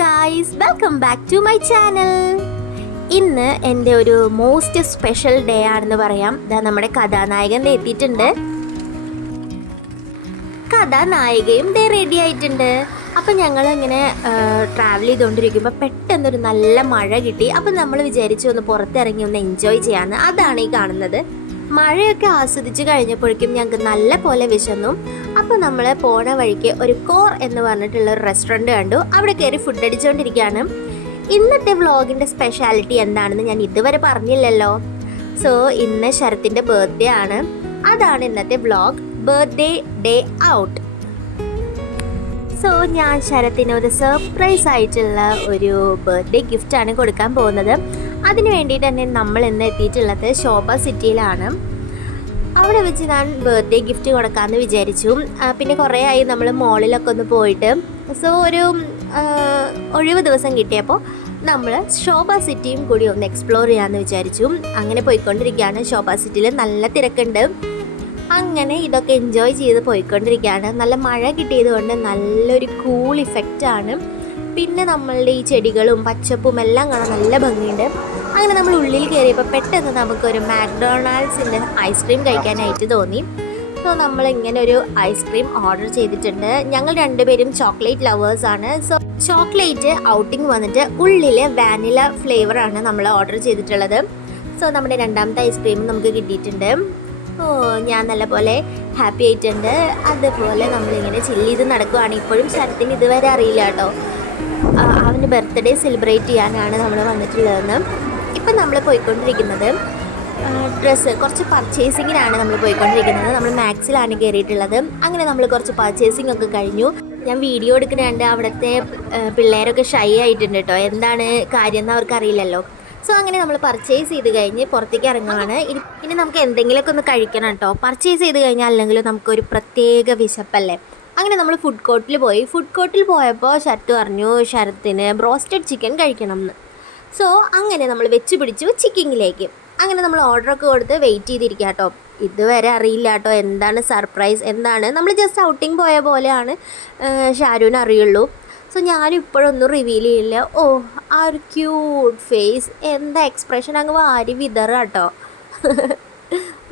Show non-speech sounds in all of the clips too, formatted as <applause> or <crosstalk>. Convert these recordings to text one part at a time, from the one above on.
Guys welcome back to my channel ഇന്ന് എന്റെ ഒരു മോസ്റ്റ് സ്പെഷ്യൽ ഡേ ആണെന്ന് പറയാം. ഇതാ നമ്മുടെ കഥാനായകൻ എത്തിയിട്ടുണ്ട്. കഥാനായികയും ദേ റെഡി ആയിട്ടുണ്ട്. അപ്പം ഞങ്ങൾ ഇങ്ങനെ ട്രാവൽ ചെയ്തുകൊണ്ടിരിക്കുമ്പോൾ പെട്ടെന്നൊരു നല്ല മഴ കിട്ടി. അപ്പം നമ്മൾ വിചാരിച്ചു ഒന്ന് പുറത്തിറങ്ങി ഒന്ന് എൻജോയ് ചെയ്യാമെന്ന് അതാണ് ഈ കാണുന്നത്. മഴയൊക്കെ ആസ്വദിച്ച് കഴിഞ്ഞപ്പോഴേക്കും ഞങ്ങൾക്ക് നല്ല പോലെ വിശന്നു. അപ്പോൾ നമ്മൾ പോണ വഴിക്ക് ഒരു കോർ എന്ന് പറഞ്ഞിട്ടുള്ള ഒരു റെസ്റ്റോറന്റ് കണ്ടു. അവിടെ കയറി ഫുഡ് അടിച്ചുകൊണ്ടിരിക്കുകയാണ് ഇന്നത്തെ വ്ളോഗിന്റെ സ്പെഷ്യാലിറ്റി എന്താണെന്ന് ഞാൻ ഇതുവരെ പറഞ്ഞില്ലല്ലോ. സോ ഇന്ന് ശരത്തിന്റെ ബർത്ത്ഡേ ആണ്. അതാണ് ഇന്നത്തെ vlog birthday day out so ഞാൻ ശരത്തിന് ഒരു സർപ്രൈസ് ആയിട്ടുള്ള ഒരു ബർത്ത്ഡേ ഗിഫ്റ്റാണ് കൊടുക്കാൻ പോകുന്നത്. അതിന് വേണ്ടി തന്നെ നമ്മൾ ഇന്ന് എത്തിയിട്ടുള്ളത് ശോഭ സിറ്റിയിലാണ്. അവിടെ വെച്ച് ഞാൻ ബർത്ത്ഡേ ഗിഫ്റ്റ് കൊടുക്കാമെന്ന് വിചാരിച്ചു. പിന്നെ കുറേ ആയി നമ്മൾ മോളിലൊക്കെ ഒന്ന് പോയിട്ട് സോ ഒരു ഒഴിവ് ദിവസം കിട്ടിയപ്പോൾ നമ്മൾ ശോഭ സിറ്റിയും കൂടി ഒന്ന് എക്സ്പ്ലോർ ചെയ്യാമെന്ന് വിചാരിച്ചു. അങ്ങനെ പോയിക്കൊണ്ടിരിക്കുകയാണ്. ശോഭ സിറ്റിയിൽ നല്ല തിരക്കുണ്ട്. അങ്ങനെ ഇതൊക്കെ എൻജോയ് ചെയ്ത് പോയിക്കൊണ്ടിരിക്കുകയാണ്. നല്ല മഴ കിട്ടിയത് കൊണ്ട് നല്ലൊരു കൂൾ ഇഫക്റ്റാണ് പിന്നെ നമ്മളുടെ ഈ ചെടികളും പച്ചപ്പും എല്ലാം കാണാൻ നല്ല ഭംഗിയുണ്ട്. അങ്ങനെ നമ്മൾ ഉള്ളിൽ കയറിയപ്പോൾ പെട്ടെന്ന് നമുക്കൊരു മാക്ഡൊണാൾഡ്സിന്റെ ഐസ്ക്രീം കഴിക്കാനായിട്ട് തോന്നി. സോ നമ്മൾ ഇങ്ങനെ ഒരു ഐസ്ക്രീം ഓർഡർ ചെയ്തിട്ടുണ്ട്. ഞങ്ങൾ രണ്ടുപേരും ചോക്ലേറ്റ് ലവേഴ്സ് ആണ്. സോ ചോക്ലേറ്റ് ഔട്ടിങ് വന്നിട്ട് ഉള്ളിൽ വാനില ഫ്ലേവറാണ് നമ്മൾ ഓർഡർ ചെയ്തിട്ടുള്ളത്. സോ നമ്മുടെ രണ്ടാമത്തെ ഐസ്ക്രീം നമുക്ക് കിട്ടിയിട്ടുണ്ട്. ഓ ഞാൻ നല്ലപോലെ ഹാപ്പി ആയിട്ടുണ്ട്. അതുപോലെ നമ്മളിങ്ങനെ ചില്ല് ചെയ്ത് നടക്കുവാണ്. ഇപ്പോഴും ശരത്തിന് ഇതുവരെ അറിയില്ല കേട്ടോ. അവന്റെ ബർത്ത്ഡേ സെലിബ്രേറ്റ് ചെയ്യാനാണ് നമ്മൾ വന്നിട്ടുള്ളതെന്ന്. ഇപ്പം നമ്മൾ പോയിക്കൊണ്ടിരിക്കുന്നത് ഡ്രസ്സ് കുറച്ച് പർച്ചേസിങ്ങിനാണ് നമ്മൾ പോയിക്കൊണ്ടിരിക്കുന്നത്. നമ്മൾ മാക്സിലാണ് കയറിയിട്ടുള്ളത്. അങ്ങനെ നമ്മൾ കുറച്ച് പർച്ചേസിംഗ് ഒക്കെ കഴിഞ്ഞു. ഞാൻ വീഡിയോ എടുക്കുന്നുണ്ട്. അവിടുത്തെ പിള്ളേരൊക്കെ ഷൈ ആയിട്ടുണ്ട് കേട്ടോ. എന്താണ് കാര്യം എന്ന് അവർക്ക് അറിയില്ലല്ലോ. സോ അങ്ങനെ നമ്മൾ പർച്ചേസ് ചെയ്ത് കഴിഞ്ഞ് പുറത്തേക്ക് ഇറങ്ങുകയാണ് ഇനി നമുക്ക് എന്തെങ്കിലുമൊക്കെ ഒന്ന് കഴിക്കണം കേട്ടോ. പർച്ചേസ് ചെയ്ത് കഴിഞ്ഞാൽ അല്ലെങ്കിൽ നമുക്കൊരു പ്രത്യേക വിശപ്പല്ലേ? അങ്ങനെ നമ്മൾ ഫുഡ് കോർട്ടിൽ പോയി. ഫുഡ് കോർട്ടിൽ പോയപ്പോൾ ശരത്ത് പറഞ്ഞു ശരത്തിന് ബ്രോസ്റ്റഡ് ചിക്കൻ കഴിക്കണം എന്ന്. സോ അങ്ങനെ നമ്മൾ വെച്ച് പിടിച്ചു ചിക്കിങ്ങിലേക്ക്. അങ്ങനെ നമ്മൾ ഓർഡറൊക്കെ കൊടുത്ത് വെയിറ്റ് ചെയ്തിരിക്കുക കേട്ടോ. ഇതുവരെ അറിയില്ല കേട്ടോ. എന്താണ് സർപ്രൈസ് എന്താണ്? നമ്മൾ ജസ്റ്റ് ഔട്ടിങ് പോയ പോലെയാണ് ഷാരൂന് അറിയുള്ളൂ. സോ ഞാനിപ്പോഴൊന്നും റിവീൽ ചെയ്യില്ല. ഓ ആ ഒരു ക്യൂട്ട് ഫേസ് എന്താ എക്സ്പ്രഷൻ അങ്ങ് വാരി വിതറ കേട്ടോ. <laughs>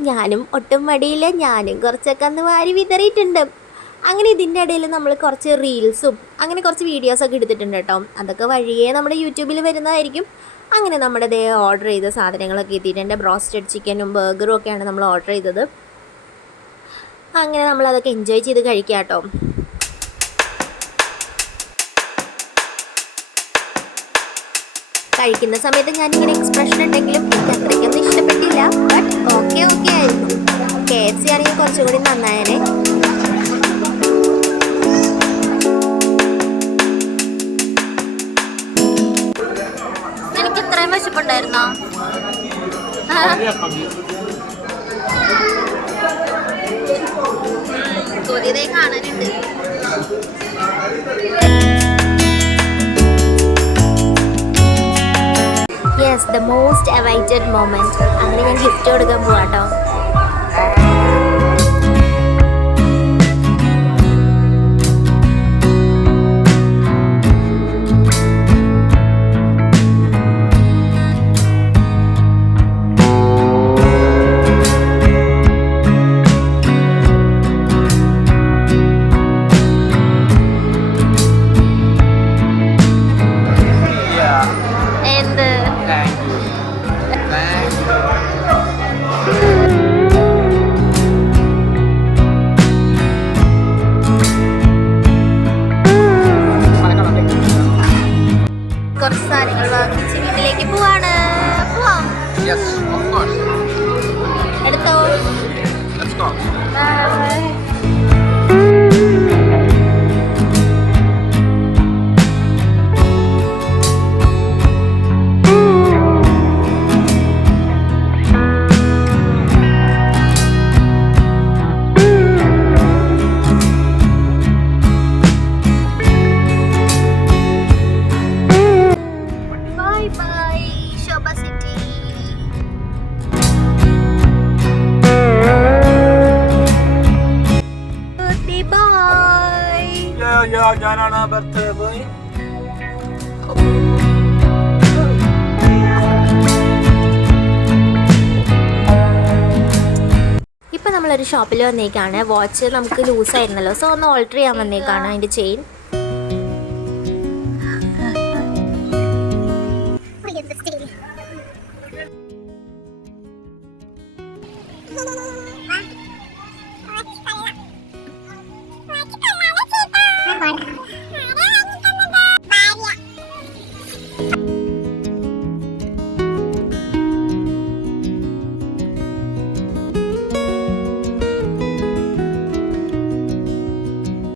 ഞാനും ഒട്ടും മടിയില്ല. ഞാനും കുറച്ചൊക്കെ അന്ന് വാരി വിതറിയിട്ടുണ്ട്. അങ്ങനെ ഇതിന്റെ ഇടയിൽ നമ്മൾ കുറച്ച് റീൽസും അങ്ങനെ കുറച്ച് വീഡിയോസൊക്കെ എടുത്തിട്ടുണ്ട് കേട്ടോ. അതൊക്കെ വഴിയേ നമ്മുടെ യൂട്യൂബിൽ വരുന്നതായിരിക്കും. അങ്ങനെ നമ്മുടെ ദേ ഓർഡർ ചെയ്ത സാധനങ്ങളൊക്കെ എത്തിയിട്ടുണ്ട്. ബ്രോസ്റ്റഡ് ചിക്കനും ബർഗറും ഒക്കെയാണ് നമ്മൾ ഓർഡർ ചെയ്തത്. അങ്ങനെ നമ്മൾ അതൊക്കെ എൻജോയ് ചെയ്ത് കഴിക്കാം കേട്ടോ. കഴിക്കുന്ന സമയത്ത് ഞാനിങ്ങനെ എക്സ്പ്രഷൻ ഉണ്ടെങ്കിലും എനിക്ക് അത്രയ്ക്കൊന്നും ഇഷ്ടപ്പെട്ടില്ല. ബട്ട് ഓക്കെ ഓക്കെ ആയിരുന്നു. കെ എഫ് സി ആണെങ്കിൽ കുറച്ചും കൂടി നന്നായനെ. വിശപ്പുണ്ടായിരുന്നോ കൊതിതേ കാണാനുണ്ട്. Yes the most awaited moment അങ്ങനെ ഞാൻ ഗിഫ്റ്റ് കൊടുക്കാൻ പോവാട്ടോ. കുറച്ച് സാധനങ്ങൾ വാങ്ങിച്ച് വീട്ടിലേക്ക് പോവാണ്. പോവാം. എടുത്തോ? ഞാനാണ് ആ ബർത്ത് ബോയ്. ഇപ്പൊ നമ്മൾ ഒരു ഷോപ്പിൽ വന്നേക്കാണ്. വാച്ച് നമുക്ക് ലൂസായിരുന്നല്ലോ സോ ഒന്ന് ഓൾട്ടർ ചെയ്യാൻ വന്നേക്കാണ് അതിന്റെ ചെയിൻ Bye.